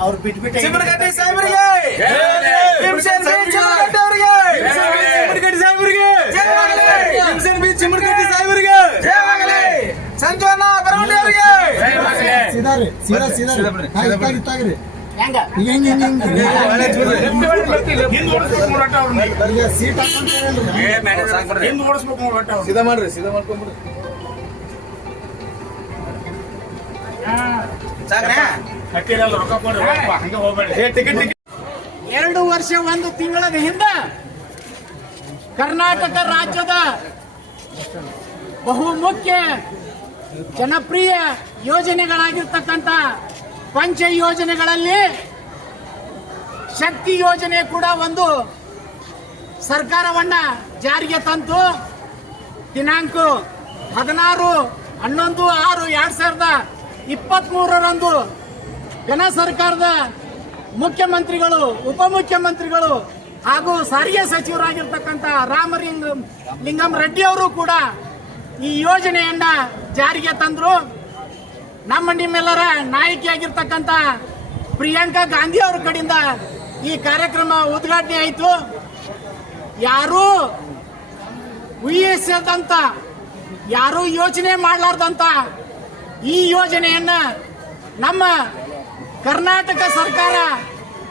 ಅವ್ರು ಬಿಟ್ ಸಾಹೇಬ್ರಿಗೆ ಚಿಮ್ಮನಗಟ್ಟಿ ಸಾಹೇಬರಿಗೆ ಭೀಮಸೇನ್ ಬಿ ಚಿಮ್ಮನಗಟ್ಟಿ ಅವರಿಗೆ ಚಿಮ್ಮನಗಟ್ಟಿ ಸಾಹೇಬರಿಗೆ ಭೀಮಸೇನ್ ಬಿ ಚಿಮ್ಮನಗಟ್ಟಿ ಸಾಹೇಬರಿಗೆ ಸಂಜೋನ ಬರವಳ್ಳಿ ಅವರಿಗೆ ಸೀದಾ ರೀ ಸೀದಾ ಸೀದಾ ರೀ ಹಾ, ಇತ್ತಾಗ ಇತ್ತಾಗ್ರಿ ಈಗ ಹಿಂಗ್ ಹಿಂಗ್ ಸೀಟ್ ಹಾಕೊಂಡ್ರಿ ಸೀದಾ ಮಾಡ್ರಿ ಸೀದಾ ಮಾಡ್ಕೊಂಡ್ಬಿಡ್ರಿ ಸಾಕ್ರೆ? ಏ ಟಿಕೆಟ್ ಟಿಕೆಟ್ ಎರಡು ವರ್ಷ ಒಂದು ತಿಂಗಳ ಹಿಂದ ಕರ್ನಾಟಕ ರಾಜ್ಯದ ಬಹುಮುಖ್ಯ ಜನಪ್ರಿಯ ಯೋಜನೆಗಳಾಗಿರ್ತಕ್ಕಂಥ ಪಂಚ ಯೋಜನೆಗಳಲ್ಲಿ ಶಕ್ತಿ ಯೋಜನೆ ಕೂಡ ಒಂದು ಸರ್ಕಾರವನ್ನ ಜಾರಿಗೆ ತಂತು. ದಿನಾಂಕ ಹದಿನಾರು, ಹನ್ನೊಂದು, ಆರು, ಎರಡ್ ಸಾವಿರದ ಇಪ್ಪತ್ತ್ ಮೂರರಂದು ಜನ ಸರ್ಕಾರದ ಮುಖ್ಯಮಂತ್ರಿಗಳು ಉಪಮುಖ್ಯಮಂತ್ರಿಗಳು ಹಾಗೂ ಸಾರಿಗೆ ಸಚಿವರಾಗಿರ್ತಕ್ಕಂಥ ರಾಮಲಿಂಗಂ, ಲಿಂಗಂ ರೆಡ್ಡಿ ಅವರು ಕೂಡ ಈ ಯೋಜನೆಯನ್ನ ಜಾರಿಗೆ ತಂದ್ರು. ನಮ್ಮ ನಿಮ್ಮೆಲ್ಲರ ನಾಯಕಿಯಾಗಿರ್ತಕ್ಕಂಥ ಪ್ರಿಯಾಂಕಾ ಗಾಂಧಿ ಅವ್ರ ಕಡೆಯಿಂದ ಈ ಕಾರ್ಯಕ್ರಮ ಉದ್ಘಾಟನೆ ಆಯಿತು. ಯಾರೂ ಊಹಿಸದಂತ ಯಾರೂ ಯೋಚನೆ ಮಾಡಲಾರ್ದಂತ ಈ ಯೋಜನೆಯನ್ನ ನಮ್ಮ ಕರ್ನಾಟಕ ಸರ್ಕಾರ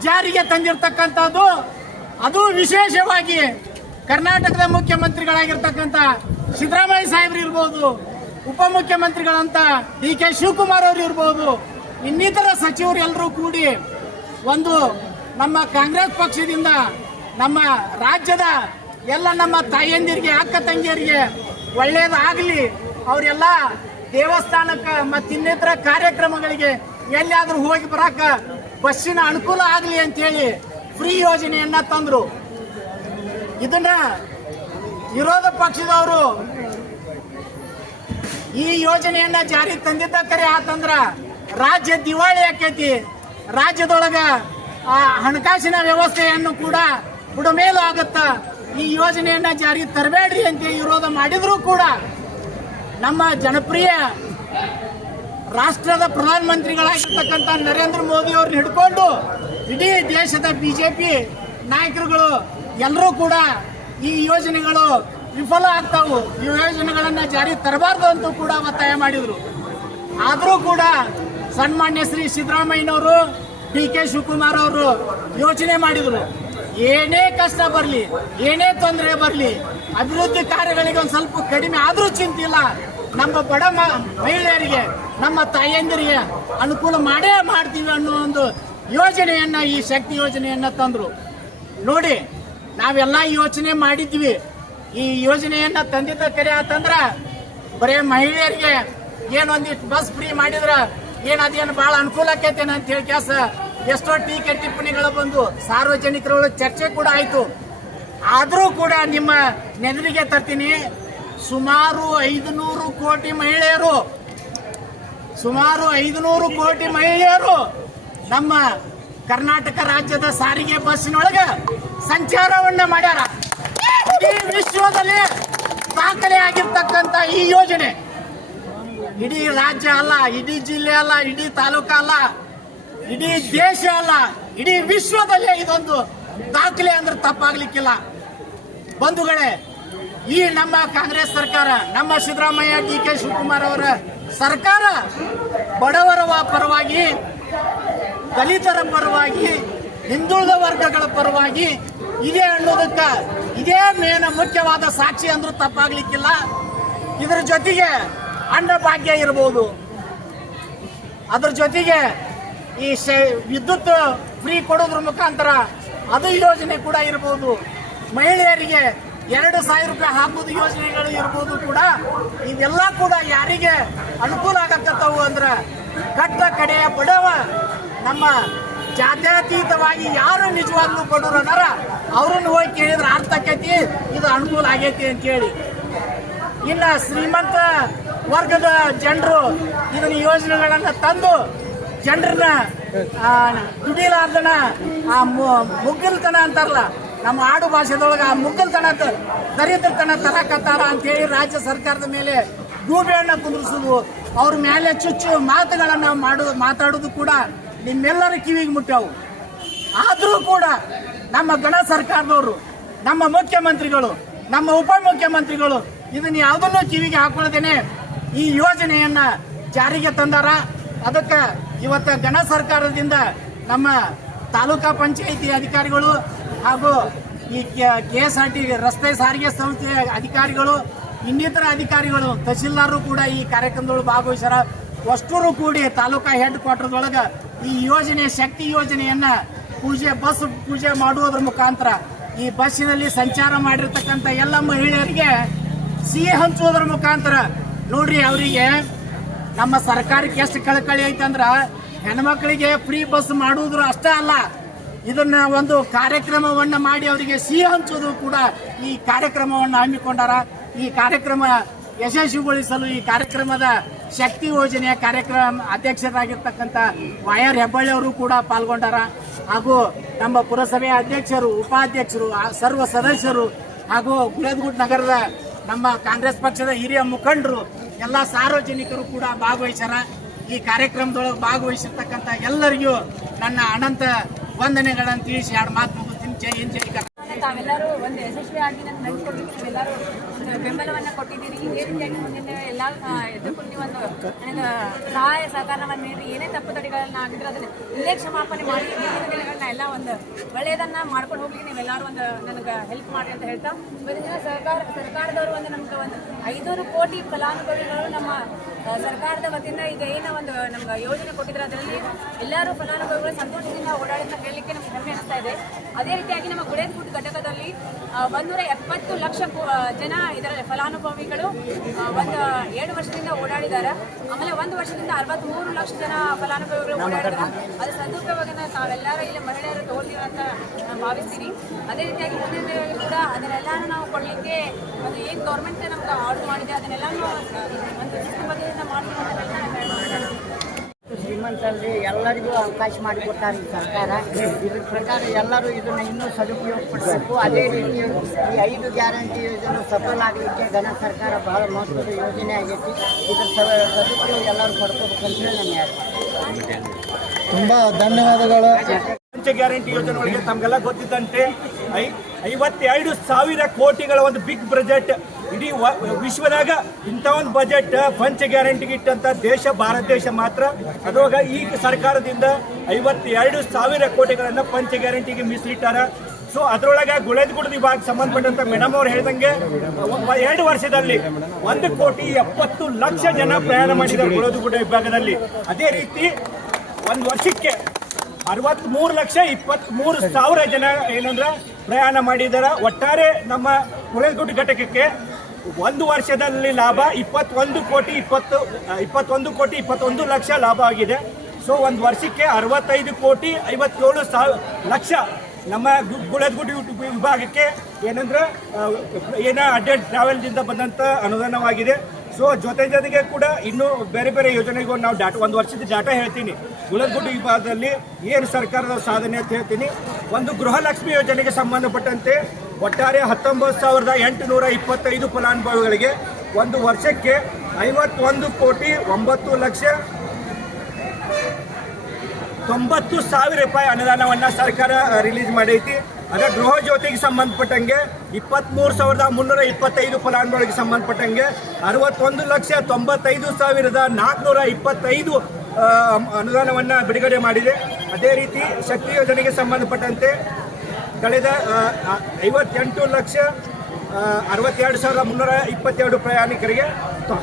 ಜಾರಿಗೆ ತಂದಿರತಕ್ಕಂಥದ್ದು. ಅದು ವಿಶೇಷವಾಗಿ ಕರ್ನಾಟಕದ ಮುಖ್ಯಮಂತ್ರಿಗಳಾಗಿರ್ತಕ್ಕಂಥ ಸಿದ್ದರಾಮಯ್ಯ ಸಾಹೇಬ್ರು ಇರ್ಬೋದು ಉಪಮುಖ್ಯಮಂತ್ರಿಗಳಂತ ಡಿ ಕೆ ಶಿವಕುಮಾರ್ ಅವರು ಇರ್ಬೋದು, ಇನ್ನಿತರ ಸಚಿವರು ಎಲ್ಲರೂ ಕೂಡಿ ಒಂದು ನಮ್ಮ ಕಾಂಗ್ರೆಸ್ ಪಕ್ಷದಿಂದ ನಮ್ಮ ರಾಜ್ಯದ ಎಲ್ಲ ನಮ್ಮ ತಾಯಂದಿರಿಗೆ, ಅಕ್ಕ ತಂಗಿಯರಿಗೆ ಒಳ್ಳೇದಾಗಲಿ, ಅವರೆಲ್ಲ ದೇವಸ್ಥಾನಕ್ಕೆ ಮತ್ತು ಇನ್ನಿತರ ಕಾರ್ಯಕ್ರಮಗಳಿಗೆ ಎಲ್ಲಿಯಾದರೂ ಹೋಗಿ ಬರಕ ಬಸ್ಸಿನ ಅನುಕೂಲ ಆಗಲಿ ಅಂತೇಳಿ ಫ್ರೀ ಯೋಜನೆಯನ್ನ ತಂದ್ರು. ಇದನ್ನ ವಿರೋಧ ಪಕ್ಷದವರು ಈ ಯೋಜನೆಯನ್ನ ಜಾರಿ ತಂದಿದ್ದ ಕರೆ ಆತಂದ್ರ ರಾಜ್ಯ ದಿವಾಳಿ ಆಕೈತಿ. ರಾಜ್ಯದೊಳಗ ಹಣಕಾಸಿನ ವ್ಯವಸ್ಥೆಯನ್ನು ಕೂಡ ಬುಡಮೇಲು ಆಗುತ್ತ. ಈ ಯೋಜನೆಯನ್ನ ಜಾರಿ ತರಬೇಡ್ರಿ ಅಂತ ವಿರೋಧ ಮಾಡಿದ್ರು ಕೂಡ ನಮ್ಮ ಜನಪ್ರಿಯ ರಾಷ್ಟ್ರದ ಪ್ರಧಾನಮಂತ್ರಿಗಳಾಗಿರ್ತಕ್ಕಂಥ ನರೇಂದ್ರ ಮೋದಿ ಅವ್ರನ್ನ ಹಿಡ್ಕೊಂಡು ಇಡೀ ದೇಶದ ಬಿಜೆಪಿ ನಾಯಕರುಗಳು ಎಲ್ಲರೂ ಕೂಡ ಈ ಯೋಜನೆಗಳು ವಿಫಲ ಆಗ್ತಾವು. ಈ ಯೋಜನೆಗಳನ್ನ ಜಾರಿ ತರಬಾರ್ದು ಅಂತೂ ಕೂಡ ಒತ್ತಾಯ ಮಾಡಿದ್ರು. ಆದರೂ ಕೂಡ ಸನ್ಮಾನ್ಯ ಶ್ರೀ ಸಿದ್ದರಾಮಯ್ಯನವರು ಡಿ ಕೆ ಶಿವಕುಮಾರ್ ಅವರು ಯೋಚನೆ ಮಾಡಿದ್ರು. ಏನೇ ಕಷ್ಟ ಬರಲಿ, ಏನೇ ತೊಂದರೆ ಬರಲಿ, ಅಭಿವೃದ್ಧಿ ಕಾರ್ಯಗಳಿಗೆ ಒಂದು ಸ್ವಲ್ಪ ಕಡಿಮೆ ಆದರೂ ಚಿಂತಿಲ್ಲ ನಮ್ಮ ಬಡ ಮಹಿಳೆಯರಿಗೆ, ನಮ್ಮ ತಾಯಂದಿರಿಗೆ ಅನುಕೂಲ ಮಾಡೇ ಮಾಡ್ತೀವಿ ಅನ್ನೋ ಒಂದು ಯೋಜನೆಯನ್ನ, ಈ ಶಕ್ತಿ ಯೋಜನೆಯನ್ನ ತಂದ್ರು. ನೋಡಿ, ನಾವೆಲ್ಲ ಯೋಚನೆ ಮಾಡಿದ್ವಿ. ಈ ಯೋಜನೆಯನ್ನ ತಂದಿದ್ದ ಕರೆ ಆತಂದ್ರ ಬರೇ ಮಹಿಳೆಯರಿಗೆ ಏನೊಂದಿಷ್ಟು ಬಸ್ ಫ್ರೀ ಮಾಡಿದ್ರ ಏನ್ ಅದೇನು ಬಹಳ ಅನುಕೂಲ ಆಕೈತೇನ ಅಂತ ಹೇಳಿ ಕೆಲಸ ಎಷ್ಟೋ ಟೀಕೆ ಟಿಪ್ಪಣಿಗಳು ಬಂದು ಸಾರ್ವಜನಿಕರ ಚರ್ಚೆ ಕೂಡ ಆಯ್ತು. ಆದರೂ ಕೂಡ ನಿಮ್ಮ ನೆನರಿಗೆ ತರ್ತೀನಿ, ಸುಮಾರು ಐದುನೂರು ಕೋಟಿ ಮಹಿಳೆಯರು, ಸುಮಾರು ಐದುನೂರು ಕೋಟಿ ಮಹಿಳೆಯರು ನಮ್ಮ ಕರ್ನಾಟಕ ರಾಜ್ಯದ ಸಾರಿಗೆ ಬಸ್ಸಿನೊಳಗೆ ಸಂಚಾರವನ್ನ ಮಾಡ್ಯಾರ. ಇಡೀ ವಿಶ್ವದಲ್ಲಿ ದಾಖಲೆ ಈ ಯೋಜನೆ. ಇಡೀ ರಾಜ್ಯ ಅಲ್ಲ, ಇಡೀ ಜಿಲ್ಲೆ ಅಲ್ಲ, ಇಡೀ ತಾಲೂಕ ಅಲ್ಲ, ಇಡೀ ದೇಶ ಅಲ್ಲ, ಇಡೀ ವಿಶ್ವದಲ್ಲೇ ಇದೊಂದು ದಾಖಲೆ ಅಂದ್ರೆ ತಪ್ಪಾಗ್ಲಿಕ್ಕಿಲ್ಲ. ಬಂಧುಗಳೇ, ಈ ನಮ್ಮ ಕಾಂಗ್ರೆಸ್ ಸರ್ಕಾರ, ನಮ್ಮ ಸಿದ್ದರಾಮಯ್ಯ ಡಿ ಕೆ ಶಿವಕುಮಾರ್ ಅವರ ಸರ್ಕಾರ ಬಡವರ ಪರವಾಗಿ, ದಲಿತರ ಪರವಾಗಿ ಹಿಂದುಳಿದ ವರ್ಗಗಳ ಪರವಾಗಿ ಇದೆ ಅನ್ನೋದಕ್ಕೆ ಇದೇ ಮೇನ ಮುಖ್ಯವಾದ ಸಾಕ್ಷಿ ಅಂದ್ರೂ ತಪ್ಪಾಗ್ಲಿಕ್ಕಿಲ್ಲ. ಇದರ ಜೊತೆಗೆ ಅನ್ನಭಾಗ್ಯ ಇರಬಹುದು ಅದ್ರ ಜೊತೆಗೆ ಈ ವಿದ್ಯುತ್ ಫ್ರೀ ಕೊಡೋದ್ರ ಮುಖಾಂತರ ಅದು ಯೋಜನೆ ಕೂಡ ಇರಬಹುದು ಮಹಿಳೆಯರಿಗೆ ಎರಡು ಸಾವಿರ ರೂಪಾಯಿ ಹಾಕೋದು ಯೋಜನೆಗಳು ಇರ್ಬೋದು ಕೂಡ. ಇದೆಲ್ಲ ಕೂಡ ಯಾರಿಗೆ ಅನುಕೂಲ ಆಗತ್ತವು ಅಂದ್ರೆ ಕಟ್ಟ ಕಡೆಯ ಬಡವ ನಮ್ಮ ಜಾತ್ಯತೀತವಾಗಿ ಯಾರು ನಿಜವಾಗ್ಲೂ ಬಡವರು ಅನ್ನಾರ ಅವ್ರನ್ನ ಹೋಗಿ ಕೇಳಿದ್ರೆ ಅರ್ಥ ಆಕೈತಿ, ಇದು ಅನುಕೂಲ ಆಗೈತಿ ಅಂತ ಹೇಳಿ. ಇಲ್ಲ, ಶ್ರೀಮಂತ ವರ್ಗದ ಜನರು ಇದನ್ನ ಯೋಜನೆಗಳನ್ನ ತಂದು ಜನರನ್ನ ದುಡಿಲಾರ್ದನ, ಆ ಮುಗ್ಗಲ್ತನ ಅಂತಾರಲ್ಲ, ನಮ್ಮ ಆಡು ಭಾಷೆದೊಳಗೆ ಆ ಮುಗ್ಗಲ್ತನ ದರಿದ್ರತನ ತರಕತ್ತಾರ ಅಂತೇಳಿ ರಾಜ್ಯ ಸರ್ಕಾರದ ಮೇಲೆ ಗೂಬೆಯನ್ನ ಕುಂದ್ರಿಸುದು, ಅವ್ರ ಮೇಲೆ ಚುಚ್ಚು ಮಾತುಗಳನ್ನು ಮಾಡೋದು ಮಾತಾಡೋದು ಕೂಡ ನಿಮ್ಮೆಲ್ಲರ ಕಿವಿಗೆ ಮುಟ್ಟಾವು. ಆದರೂ ಕೂಡ ನಮ್ಮ ಗಣ ಸರ್ಕಾರದವರು, ನಮ್ಮ ಮುಖ್ಯಮಂತ್ರಿಗಳು, ನಮ್ಮ ಉಪಮುಖ್ಯಮಂತ್ರಿಗಳು ಇದನ್ನ ಯಾವುದನ್ನು ಕಿವಿಗೆ ಹಾಕೊಳ್ಳದೇನೆ ಈ ಯೋಜನೆಯನ್ನ ಜಾರಿಗೆ ತಂದಾರ. ಅದಕ್ಕೆ ಇವತ್ತ ಗಣ ಸರ್ಕಾರದಿಂದ ನಮ್ಮ ತಾಲೂಕಾ ಪಂಚಾಯಿತಿ ಅಧಿಕಾರಿಗಳು ಹಾಗೂ ಈ ಕೆ ಎಸ್ ಆರ್ ಟಿ ರಸ್ತೆ ಸಾರಿಗೆ ಸಂಸ್ಥೆ ಅಧಿಕಾರಿಗಳು, ಇನ್ನಿತರ ಅಧಿಕಾರಿಗಳು ತಹಸೀಲ್ದಾರರು ಕೂಡ ಈ ಕಾರ್ಯಕ್ರಮದೊಳಗೆ ಭಾಗವಹಿಸ್ಯಾರ. ಅಷ್ಟೂರು ಕೂಡಿ ತಾಲೂಕಾ ಹೆಡ್ ಕ್ವಾರ್ಟರ್ದೊಳಗೆ ಈ ಯೋಜನೆ ಶಕ್ತಿ ಯೋಜನೆಯನ್ನ ಪೂಜೆ, ಬಸ್ ಪೂಜೆ ಮಾಡುವುದರ ಮುಖಾಂತರ ಈ ಬಸ್ಸಿನಲ್ಲಿ ಸಂಚಾರ ಮಾಡಿರ್ತಕ್ಕಂಥ ಎಲ್ಲ ಮಹಿಳೆಯರಿಗೆ ಸಿಹಿ ಹಂಚುವುದರ ಮುಖಾಂತರ ನೋಡ್ರಿ ಅವರಿಗೆ ನಮ್ಮ ಸರ್ಕಾರಕ್ಕೆ ಎಷ್ಟು ಕಳಕಳಿ ಐತಂದ್ರ ಹೆಣ್ಮಕ್ಳಿಗೆ ಫ್ರೀ ಬಸ್ ಮಾಡುವುದ್ರ ಅಷ್ಟೇ ಅಲ್ಲ, ಇದನ್ನ ಒಂದು ಕಾರ್ಯಕ್ರಮವನ್ನ ಮಾಡಿ ಅವರಿಗೆ ಸಿಹಿ ಹಂಚೋದು ಕೂಡ ಈ ಕಾರ್ಯಕ್ರಮವನ್ನು ಹಮ್ಮಿಕೊಂಡಾರ. ಈ ಕಾರ್ಯಕ್ರಮ ಯಶಸ್ವಿಗೊಳಿಸಲು ಈ ಕಾರ್ಯಕ್ರಮದ ಶಕ್ತಿ ಯೋಜನೆಯ ಕಾರ್ಯಕ್ರಮ ಅಧ್ಯಕ್ಷರಾಗಿರ್ತಕ್ಕಂಥ ವಾಯರ್ ಹೆಬ್ಬಳ್ಳಿ ಅವರು ಕೂಡ ಪಾಲ್ಗೊಂಡಾರ. ಹಾಗೂ ನಮ್ಮ ಪುರಸಭೆಯ ಅಧ್ಯಕ್ಷರು, ಉಪಾಧ್ಯಕ್ಷರು ಸರ್ವ ಸದಸ್ಯರು ಹಾಗೂ ಗುಳೇದಗುಡ್ ನಗರದ ನಮ್ಮ ಕಾಂಗ್ರೆಸ್ ಪಕ್ಷದ ಹಿರಿಯ ಮುಖಂಡರು, ಎಲ್ಲ ಸಾರ್ವಜನಿಕರು ಕೂಡ ಭಾಗವಹಿಸ್ಯಾರ. ಈ ಕಾರ್ಯಕ್ರಮದೊಳಗೆ ಭಾಗವಹಿಸಿರ್ತಕ್ಕಂಥ ಎಲ್ಲರಿಗೂ ನನ್ನ ಅನಂತ ವಂದನೆಗಳನ್ನು ತಿಳಿಸಿ, ಎರಡು ಮಾತು ಮುಗಿಸ್ತೀನಿ. ಜೈ ಹಿಂದ್, ಜೈ ತಾವೆಲ್ಲರೂ ಒಂದು ಯಶಸ್ವಿಯಾಗಿ ನನ್ನ ನಡೆಸ್ಕೊಡ್ಲಿಕ್ಕೆ ನೀವೆಲ್ಲರೂ ಒಂದು ಬೆಂಬಲವನ್ನು ಕೊಟ್ಟಿದ್ದೀರಿ. ಈ ರೀತಿಯಾಗಿ ಮುಂದಿನ ಎಲ್ಲ ಇದಕ್ಕೂ ನೀವೊಂದು ನನಗೆ ಸಹಾಯ ಸಹಕಾರವನ್ನು ನೀಡಿ. ಏನೇ ತಪ್ಪು ತಡೆಗಳನ್ನು ಆಗಿದ್ರೆ ಅದನ್ನು ಇಲ್ಲೇ ಕ್ಷಮಾಪಣೆ ಮಾಡಿ. ಮುಂದಿನ ದಿನಗಳನ್ನ ಎಲ್ಲ ಒಂದು ಒಳ್ಳೆಯದನ್ನ ಮಾಡ್ಕೊಂಡು ಹೋಗ್ಲಿಕ್ಕೆ ನೀವೆಲ್ಲರೂ ಒಂದು ನನಗೆ ಹೆಲ್ಪ್ ಮಾಡಿ ಅಂತ ಹೇಳ್ತಾ. ಇವತ್ತಿನ ಸರ್ಕಾರ ಸರ್ಕಾರದವರು ಒಂದು ನಮ್ಗೆ ಒಂದು ಐನೂರು ಕೋಟಿ ಫಲಾನುಭವಿಗಳು ನಮ್ಮ ಸರ್ಕಾರದ ವತಿಯಿಂದ ಈಗ ಏನೋ ಒಂದು ನಮ್ಗೆ ಯೋಜನೆ ಕೊಟ್ಟಿದ್ರೆ. ಅದರಲ್ಲಿ ಎಲ್ಲರೂ ಫಲಾನುಭವಿಗಳು ಸಂತೋಷದಿಂದ ಓಡಾಡುತ್ತಾ ಹೇಳಲಿಕ್ಕೆ ನಮ್ಗೆ ಹೆಮ್ಮೆ ಅನಿಸ್ತಾ ಇದೆ. ಅದೇ ರೀತಿಯಾಗಿ ನಮ್ಮ ಆ, ಒಂದೂರ ಎಪ್ಪತ್ತು ಲಕ್ಷ ಜನ ಇದರ ಫಲಾನುಭವಿಗಳು ಒಂದು ಎರಡು ವರ್ಷದಿಂದ ಓಡಾಡಿದ್ದಾರೆ. ಆಮೇಲೆ ಒಂದು ವರ್ಷದಿಂದ ಅರವತ್ತ್ಮೂರು ಲಕ್ಷ ಜನ ಫಲಾನುಭವಿಗಳು ಓಡಾಡಿದ್ದಾರೆ. ಅದು ಸದುಪಯೋಗನ ನಾವೆಲ್ಲರೂ ಇಲ್ಲಿ ಮಹಿಳೆಯರು ನಾನು ಭಾವಿಸ್ತೀನಿ. ಅದೇ ರೀತಿಯಾಗಿ ಮುಂದಿನ ಕೂಡ ಅದನ್ನೆಲ್ಲಾನು ನಾವು ಕೊಡಲಿಕ್ಕೆ ಒಂದು ಏನು ಗೌರ್ಮೆಂಟ್ ನಮ್ಗೆ ಆರ್ಡರ್ ಮಾಡಿದೆ ಅದನ್ನೆಲ್ಲ ಒಂದು ಬಗ್ಗೆ ಮಾಡ್ತೀವಿ ಅಂತ ಹೇಳ್ತಾ ನಾನು ಹೇಳ್ತೀನಿ. ಶ್ರೀಮಂತರಲ್ಲಿ ಎಲ್ಲರಿಗೂ ಅವಕಾಶ ಮಾಡಿಕೊಟ್ಟಾರೆ ಈ ಸರ್ಕಾರ. ಇದ್ರ ಪ್ರಕಾರ ಎಲ್ಲರೂ ಇದನ್ನು ಇನ್ನೂ ಸದುಪಯೋಗ ಪಡಿಸಬೇಕು ಅದೇ ರೀತಿ ಈ ಐದು ಗ್ಯಾರಂಟಿ ಯೋಜನೆ ಸಫಲ ಆಗಲಿಕ್ಕೆ ಘನ ಸರ್ಕಾರ ಬಹಳ ಮಹತ್ವದ ಯೋಜನೆ ಆಗೈತಿ. ಇದ್ರ ಸ- ಸದುಪಯೋಗ ಎಲ್ಲರೂ ಪಡ್ಕೋಬೇಕಂತೇಳಿ ನನ್ನ ಹೇಳ್ತೀನಿ. ತುಂಬಾ ಧನ್ಯವಾದಗಳು. ಪಂಚ ಗ್ಯಾರಂಟಿ ಯೋಜನೆ ಒಳಗೆ ತಮಗೆಲ್ಲ ಗೊತ್ತಿದ್ದಂತೆ ಐ ಐವತ್ತೆರಡು ಸಾವಿರ ಕೋಟಿಗಳ ಒಂದು ಬಿಗ್ ಬಜೆಟ್ ಇಡೀ ವಿಶ್ವದಾಗ ಇಂಥ ಒಂದು ಬಜೆಟ್ ಪಂಚ ಗ್ಯಾರಂಟಿಗೆ ಇಟ್ಟಂತ ದೇಶ, ಭಾರತ ದೇಶ ಮಾತ್ರ. ಅದುವಾಗ ಈ ಸರ್ಕಾರದಿಂದ ಐವತ್ತೆರಡು ಸಾವಿರ ಕೋಟಿಗಳನ್ನ ಪಂಚ ಗ್ಯಾರಂಟಿಗೆ ಮೀಸಲಿಟ್ಟಾರ. ಸೊ ಅದರೊಳಗೆ ಗುಳೇದಗುಡ ವಿಭಾಗ ಸಂಬಂಧಪಟ್ಟಂತ ಮೇಡಮ್ ಅವ್ರು ಹೇಳಿದಂಗೆ ಎರಡು ವರ್ಷದಲ್ಲಿ ಒಂದು ಕೋಟಿ ಎಪ್ಪತ್ತು ಲಕ್ಷ ಜನ ಪ್ರಯಾಣ ಮಾಡಿದ್ದಾರೆ ಗುಳೇದಗುಡ ವಿಭಾಗದಲ್ಲಿ. ಅದೇ ರೀತಿ ಒಂದು ವರ್ಷಕ್ಕೆ ಅರವತ್ಮೂರು ಲಕ್ಷ ಇಪ್ಪತ್ಮೂರು ಸಾವಿರ ಜನ ಏನಂದ್ರೆ ಪ್ರಯಾಣ ಮಾಡಿದಾರ. ಒಟ್ಟಾರೆ ನಮ್ಮ ಕುಳೇಗುಡ್ ಘಟಕಕ್ಕೆ ಒಂದು ವರ್ಷದಲ್ಲಿ ಲಾಭ ಇಪ್ಪತ್ತೊಂದು ಕೋಟಿ ಇಪ್ಪತ್ತು ಇಪ್ಪತ್ತೊಂದು ಕೋಟಿ ಇಪ್ಪತ್ತೊಂದು ಲಕ್ಷ ಲಾಭ ಆಗಿದೆ. ಸೊ ಒಂದು ವರ್ಷಕ್ಕೆ ಅರವತ್ತೈದು ಕೋಟಿ ಐವತ್ತೇಳು ಸಾವಿರ ಲಕ್ಷ ನಮ್ಮ ಗುಳದ್ಗುಡಿ ವಿಭಾಗಕ್ಕೆ ಏನಂದ್ರೆ ಏನೋ ಅಡ್ಡೆ ಟ್ರಾವೆಲ್ದಿಂದ ಬಂದಂತ ಅನುದಾನವಾಗಿದೆ. ಸೊ ಜೊತೆ ಜೊತೆಗೆ ಕೂಡ ಇನ್ನೂ ಬೇರೆ ಬೇರೆ ಯೋಜನೆಗಳು ನಾವು ಡಾಟಾ, ಒಂದು ವರ್ಷದ ಡಾಟಾ ಹೇಳ್ತೀನಿ. ಗುಳದ್ಗುಡಿ ವಿಭಾಗದಲ್ಲಿ ಏನು ಸರ್ಕಾರದ ಸಾಧನೆ ಅಂತ ಹೇಳ್ತೀನಿ. ಒಂದು ಗೃಹಲಕ್ಷ್ಮಿ ಯೋಜನೆಗೆ ಸಂಬಂಧಪಟ್ಟಂತೆ ಒಟ್ಟಾರೆ ಹತ್ತೊಂಬತ್ತು ಸಾವಿರದ ಎಂಟುನೂರ ಇಪ್ಪತ್ತೈದು ಫಲಾನುಭವಿಗಳಿಗೆ ಒಂದು ವರ್ಷಕ್ಕೆ ಐವತ್ತೊಂದು ಕೋಟಿ ಒಂಬತ್ತು ಲಕ್ಷ ತೊಂಬತ್ತು ಸಾವಿರ ರೂಪಾಯಿ ಅನುದಾನವನ್ನು ಸರ್ಕಾರ ರಿಲೀಸ್ ಮಾಡೈತಿ. ಅದೇ ಗೃಹ ಜ್ಯೋತಿಗೆ ಸಂಬಂಧಪಟ್ಟಂಗೆ ಇಪ್ಪತ್ತ್ಮೂರು ಸಾವಿರದ ಮುನ್ನೂರ ಇಪ್ಪತ್ತೈದು ಫಲಾನುಭವಿಗಳಿಗೆ ಸಂಬಂಧಪಟ್ಟಂಗೆ ಅರವತ್ತೊಂದು ಲಕ್ಷ ತೊಂಬತ್ತೈದು ಸಾವಿರದ ನಾಲ್ಕುನೂರ ಇಪ್ಪತ್ತೈದು ಅನುದಾನವನ್ನ ಬಿಡುಗಡೆ ಮಾಡಿದೆ. ಅದೇ ರೀತಿ ಶಕ್ತಿ ಯೋಜನೆಗೆ ಸಂಬಂಧಪಟ್ಟಂತೆ ಕಳೆದ ಐವತ್ತೆಂಟು ಲಕ್ಷ ಅರವತ್ತೆರಡು ಸಾವಿರದ ಮುನ್ನೂರ ಇಪ್ಪತ್ತೆರಡು ಪ್ರಯಾಣಿಕರಿಗೆ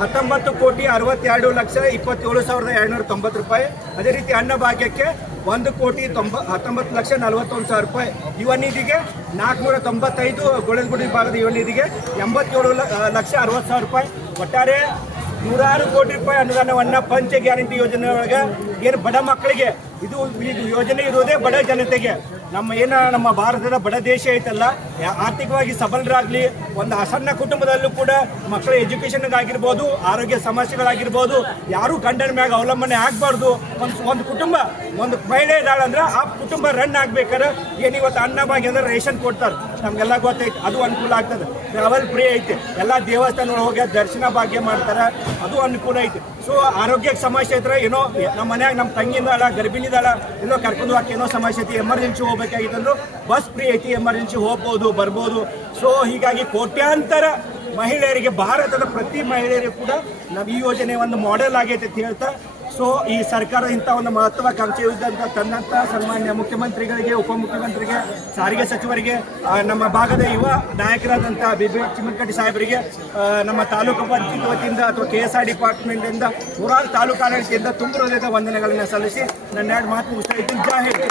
ಹತ್ತೊಂಬತ್ತು ಕೋಟಿ ಅರವತ್ತೆರಡು ಲಕ್ಷ ಇಪ್ಪತ್ತೇಳು ಸಾವಿರದ ಎರಡುನೂರ ತೊಂಬತ್ತು ರೂಪಾಯಿ. ಅದೇ ರೀತಿ ಅನ್ನಭಾಗ್ಯಕ್ಕೆ ಒಂದು ಕೋಟಿ ತೊಂಬ, ಹತ್ತೊಂಬತ್ತು ಲಕ್ಷ ನಲವತ್ತೊಂದು ಸಾವಿರ ರೂಪಾಯಿ. ಯುವ ನಿಧಿಗೆ ನಾಲ್ಕುನೂರ ತೊಂಬತ್ತೈದು ಗೊಳಗುಡಿ ಭಾಗದ ಯುವ ನಿಧಿಗೆ ಎಂಬತ್ತೇಳು ಲಕ್ಷ ಅರವತ್ತು ಸಾವಿರ ರೂಪಾಯಿ. ಒಟ್ಟಾರೆ ನೂರಾರು ಕೋಟಿ ರೂಪಾಯಿ ಅನುದಾನವನ್ನು ಪಂಚ ಗ್ಯಾರಂಟಿ ಯೋಜನೆ ಒಳಗೆ ಏನು ಬಡ ಮಕ್ಕಳಿಗೆ ಇದು ಇದು ಯೋಜನೆ ಇರುವುದೇ ಬಡ ಜನತೆಗೆ. ನಮ್ಮ ಏನ ನಮ್ಮ ಭಾರತದ ಬಡ ದೇಶ ಐತಲ್ಲ ಆರ್ಥಿಕವಾಗಿ ಸಬಲರಾಗ್ಲಿ, ಒಂದು ಅಸನ್ನ ಕುಟುಂಬದಲ್ಲೂ ಕೂಡ ಮಕ್ಕಳ ಎಜುಕೇಶನ್ ಆಗಿರ್ಬೋದು ಆರೋಗ್ಯ ಸಮಸ್ಯೆಗಳಾಗಿರ್ಬೋದು, ಯಾರು ಗಂಡನ ಮ್ಯಾಗ ಅವಲಂಬನೆ ಆಗ್ಬಾರ್ದು. ಒಂದು ಒಂದು ಕುಟುಂಬ, ಒಂದು ಮಹಿಳೆ ಇದ್ದಾಳಂದ್ರೆ ಆ ಕುಟುಂಬ ರನ್ ಆಗ್ಬೇಕಾದ್ರೆ ಏನಿವತ್ತು ಅನ್ನ ಭಾಗ್ಯ ಅಂದ್ರೆ ರೇಷನ್ ಕೊಡ್ತಾರೆ. ನಮ್ಗೆಲ್ಲ ಗೊತ್ತೈತೆ, ಅದು ಅನುಕೂಲ ಆಗ್ತದೆ. ಟ್ರಾವೆಲ್ ಫ್ರೀ ಐತೆ. ಎಲ್ಲ ದೇವಸ್ಥಾನ ಹೋಗಿ ದರ್ಶನ ಭಾಗ್ಯ ಮಾಡ್ತಾರೆ, ಅದು ಅನುಕೂಲ ಐತೆ. ಸೊ ಆರೋಗ್ಯಕ್ಕೆ ಸಮಸ್ಯೆ ಇದ್ರೆ ಏನೋ, ನಮ್ಮ ಮನ್ಯಾಗ ನಮ್ಮ ತಂಗಿನಿದಾಳ ಗರ್ಭಿಣಿದಾಳ ಏನೋ ಕರ್ಕೊಂಡು ಹಾಕಿ ಏನೋ ಸಮಸ್ಯೆ ಐತಿ ಎಮರ್ಜೆನ್ಸಿ ಹೋಗ್ಬೇಕಾಗಿತ್ತಂದ್ರು ಬಸ್ ಫ್ರೀ ಐತಿ ಎಮರ್ಜೆನ್ಸಿ ಹೋಗ್ಬೋದು, ಬರ್ಬೋದು. ಸೊ ಹೀಗಾಗಿ ಕೋಟ್ಯಾಂತರ ಮಹಿಳೆಯರಿಗೆ, ಭಾರತದ ಪ್ರತಿ ಮಹಿಳೆಯರಿಗೂ ಕೂಡ ನಮ್ಮ ಈ ಯೋಜನೆ ಒಂದು ಮಾಡೆಲ್ ಆಗೈತೆ ಅಂತ ಹೇಳ್ತಾ ಸೊ, ಈ ಸರ್ಕಾರ ಇಂಥ ಒಂದು ಮಹತ್ವಾಕಾಂಕ್ಷೆ ಇದ್ದಂಥ ತನ್ನಂಥ ಸನ್ಮಾನ್ಯ ಮುಖ್ಯಮಂತ್ರಿಗಳಿಗೆ, ಉಪಮುಖ್ಯಮಂತ್ರಿಗೆ, ಸಾರಿಗೆ ಸಚಿವರಿಗೆ ನಮ್ಮ ಭಾಗದ ಯುವ ನಾಯಕರಾದಂಥ ಬಿ ಬಿ ಚಿಮ್ಮನಕಟ್ಟಿ ಸಾಹೇಬರಿಗೆ ನಮ್ಮ ತಾಲೂಕು ಪಂಚಾಯತ್ ವತಿಯಿಂದ ಅಥವಾ ಕೆ ಎಸ್ ಆರ್ ಡಿಪಾರ್ಟ್ಮೆಂಟಿಂದ ನೂರಾರು ತಾಲೂಕು ಆಡಳಿತದಿಂದ ತುಂಬ ಹೃದಯದ ವಂದನೆಗಳನ್ನು ಸಲ್ಲಿಸಿ ನನ್ನ ಎರಡು ಮಾತು ಮುಗಿಸ್ತಾ ಇದ್ದೀನಿ. ಜೈ ಹಿಂದ್.